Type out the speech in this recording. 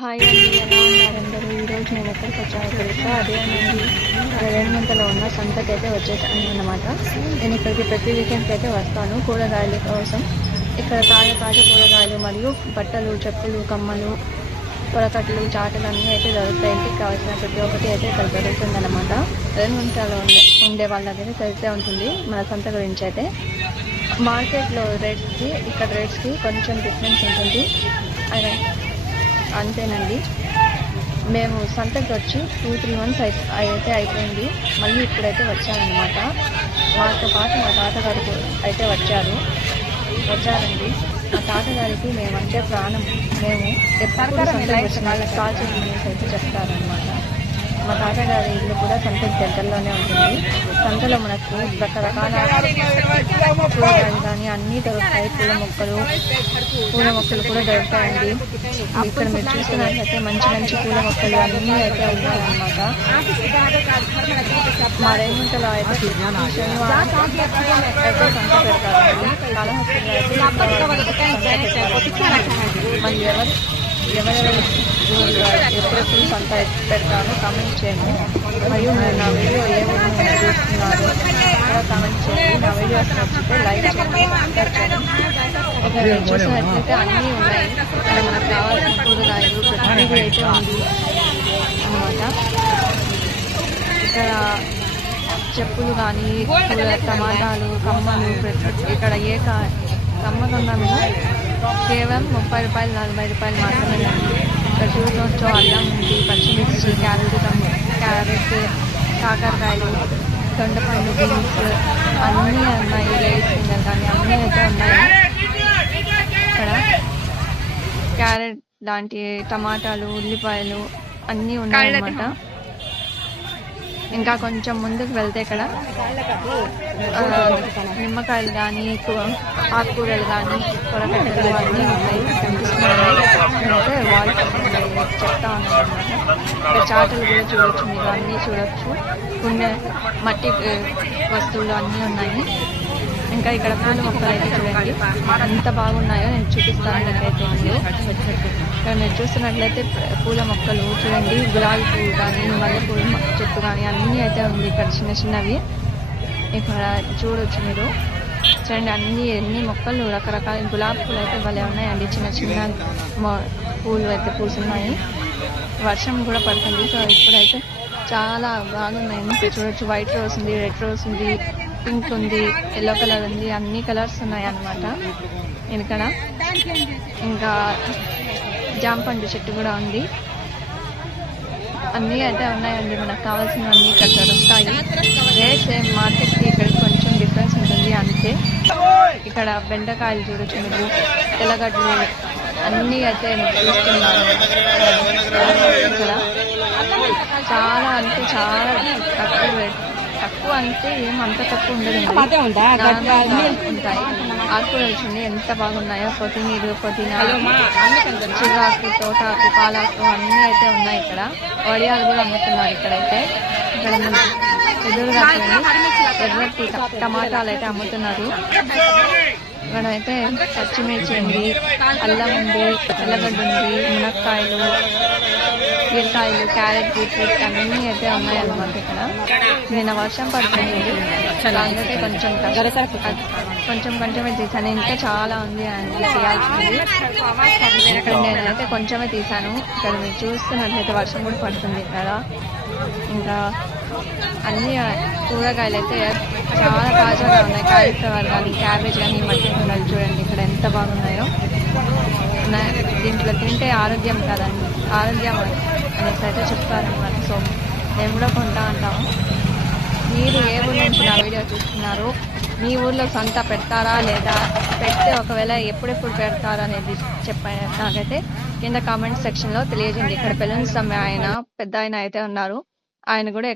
Hi అండి, ఎలా ఉన్నారు అందరూ? ఈరోజు నేను ఎక్కడికి వచ్చానో తెలుసా? అదేనండి, రేణిగుంటలో ఉన్న సంతకి అయితే వచ్చేసాను అన్నమాట. నేను ఇక్కడికి ప్రతి వీకెండ్కి అయితే వస్తాను కూరగాయల కోసం. ఇక్కడ తాజా తాజా కూరగాయలు మరియు బట్టలు, చెప్పులు, కమ్మలు, పొరకట్లు, చాటలు అన్నీ అయితే దొరుకుతాయి. ఇంటికి కావాల్సిన ప్రతి ఒక్కటి అయితే ఇక్కడ దొరుకుతుంది అనమాట. రేణిగుంటలో ఉండే వాళ్ళకైతే తెలిసే ఉంటుంది మన సంత గురించి అయితే. మార్కెట్లో రేట్స్కి ఇక్కడ రేట్స్కి కొంచెం డిఫరెన్స్ ఉంటుంది. అంతేనండి. మేము సంతకి వచ్చి 2-3 మంత్స్ అయితే అయిపోయింది. మళ్ళీ ఇప్పుడైతే వచ్చానమాట. మాతో పాటు మా తాతగారు అయితే వచ్చారండి. మా తాతగారికి మేమంటే ప్రాణం. మేము ఎప్పుడు సంతకి వచ్చిన కాల్ చేసి అయితే చెప్తారనమాట. మా తాతగారి ఇల్లు కూడా సంతకి దగ్గరలోనే ఉంటుంది. సంతలో మనకు రకరకాల కూరగాయలు కానీ అన్నీ దొరుకుతాయి. పూల మొక్కలు కూడా దొరుకుతాయండి. ఇక్కడ మీరు చూస్తున్నట్లయితే మంచి మంచి పూల మొక్కలు అన్నీ అయితే ఉన్నాయన్నమాట. మా రేణిగుంటలో అయితే శనివారం అయితే సంత పెడతారండి. కాళహస్తిలో అయితే మళ్ళీ ఎవరెవరు ఎప్పుడెప్పుడు సంత పెడతాను కామెంట్ చేయండి. మరియు మీరు నా వీడియో ఏ ఊరు చూస్తున్నారు కూడా కామెంట్ చేయండి. నా వీడియోస్ నచ్చితే లైక్ చేయండి, షేర్ చేయండి. ఇక్కడ చూసినట్లయితే అన్నీ ఉన్నాయి. ఇక్కడ మనకు కావాల్సిన కూరగాయలు ప్రతిదీ అయితే ఉంది అన్నమాట. ఇక్కడ చెప్పులు కానీ టమాటాలు, కమ్మలు, ఇక్కడ ఏ కమ్మ కొన్నా కేవలం 30 రూపాయలు, 40 రూపాయలు మాత్రమే. ఇక్కడ చూడవచ్చు అల్లం ఉంది, పచ్చిమిర్చి, క్యారెట్, కాకరకాయలు, దొండపండు, బీన్స్ అన్నీ ఉన్నాయి. లేడీస్ ఫింగర్ కానీ అన్నీ అయితే ఉన్నాయి. ఇక్కడ క్యారెట్ లాంటి టమాటాలు, ఉల్లిపాయలు అన్నీ ఉన్నాయన్నమాట. ఇంకా కొంచెం ముందుకు వెళ్తే ఇక్కడ నిమ్మకాయలు కానీ ఆకుకూరలు కానీ పొరకట్టలు అన్నీ ఉన్నాయి కనిపిస్తున్నాయి. అయితే వాళ్ళు చెప్తా ఉన్నాను అనమాట. ఇక్కడ చాటలు కూడా చూడొచ్చు, మీరు అన్నీ చూడొచ్చు. మట్టి వస్తువులు అన్నీ ఉన్నాయి. ఇంకా ఇక్కడ పూల మొక్కలు అయితే చూడండి ఎంత బాగున్నాయో నేను చూపిస్తాను. మీకైతే ఇక్కడ మీరు చూస్తున్నట్లయితే పూల మొక్కలు చూడండి, గులాబీ పువ్వు కానీ మల్లెపూల చెట్టు కానీ అన్నీ అయితే ఉంది ఇక్కడ చిన్న చిన్నవి. ఇక్కడ చూడొచ్చు మీరు చూడండి ఎన్ని మొక్కలు, రకరకాల గులాబీ పూలు అయితే భలే ఉన్నాయండి. చిన్న చిన్న పూలు అయితే పూసున్నాయి. వర్షం కూడా పడుతుంది. సో ఇప్పుడైతే చాలా బాగున్నాయి. చూడొచ్చు వైట్ రోజ్ ఉంది, రెడ్ రోజ్ ఉంది, పింక్ ఉంది, ఎల్లో కలర్ ఉంది, అన్ని కలర్స్ ఉన్నాయి అన్నమాట ఇక్కడ. ఇంకా జాంపండు చెట్టు కూడా ఉంది. అన్నీ అయితే ఉన్నాయండి. మనకు కావాల్సినవన్నీ ఇక్కడ దొరుకుతాయి. రేట్స్ మార్కెట్కి ఇక్కడ కొంచెం డిఫరెన్స్ ఉంటుంది అంతే. ఇక్కడ బెండకాయలు చూడొచ్చు మీరు, తెల్లగడ్డలు అన్నీ అయితే చూస్తున్నాను. ఇక్కడ చాలా అంటే చాలా తక్కువ అంటే ఏమంత తక్కువ ఉండదు. ఉంటాయి ఆకుకూరలు చూడండి ఎంత బాగున్నాయో. కొత్తిమీర, పుదీనా, చిరాకు, తోటాకు, పాలాకు అన్నీ అయితే ఉన్నాయి. ఇక్కడ వడియాలు కూడా అమ్ముతున్నారు ఇక్కడైతే. ఇక్కడ ఎదురుగా ఎర్రటి టమాటాలు అయితే అమ్ముతున్నారు. ఇక్కడైతే పచ్చిమిర్చి ఉంది, అల్లం ఉంది, తెల్లగడ్డ ఉంది, మునక్కాయలు, బీరకాయలు, క్యారెట్, బీట్రూట్ అన్నీ అయితే ఉన్నాయన్నమాట. ఇక్కడ నిన్న వర్షం పడుతుంది, అందుకే కొంచెమే తీసాను. ఇంకా చాలా ఉంది అండి తీయాల్సింది. ఇక్కడ నేనైతే కొంచెమే తీసాను. ఇక్కడ మీరు చూస్తున్నట్లయితే వర్షం కూడా పడుతుంది ఇక్కడ. ఇంకా అన్ని కూరగాయలు అయితే చాలా తాజాగా ఉన్నాయి. కాలీఫ్లవర్ కానీ, క్యాబేజ్ కానీ, మట్టి కూరగాయలు చూడండి ఇక్కడ ఎంత బాగున్నాయో. దీంట్లో తింటే ఆరోగ్యం కదండి, ఆరోగ్యం అనేసి అయితే చెప్తారనమాట. సో మేము కూడా కొంటా ఉంటాము. మీరు ఏ ఊరు నుంచి నా వీడియో చూస్తున్నారు? మీ ఊర్లో సంత పెడతారా లేదా? పెడితే ఒకవేళ ఎప్పుడెప్పుడు పెడతారా అనేది చెప్పండి. నాకైతే కింద కామెంట్ సెక్షన్లో తెలియజేయండి. ఇక్కడ బెలూన్స్ అమ్మే ఆయన పెద్ద ఆయన అయితే ఉన్నారు. ఆయన కూడా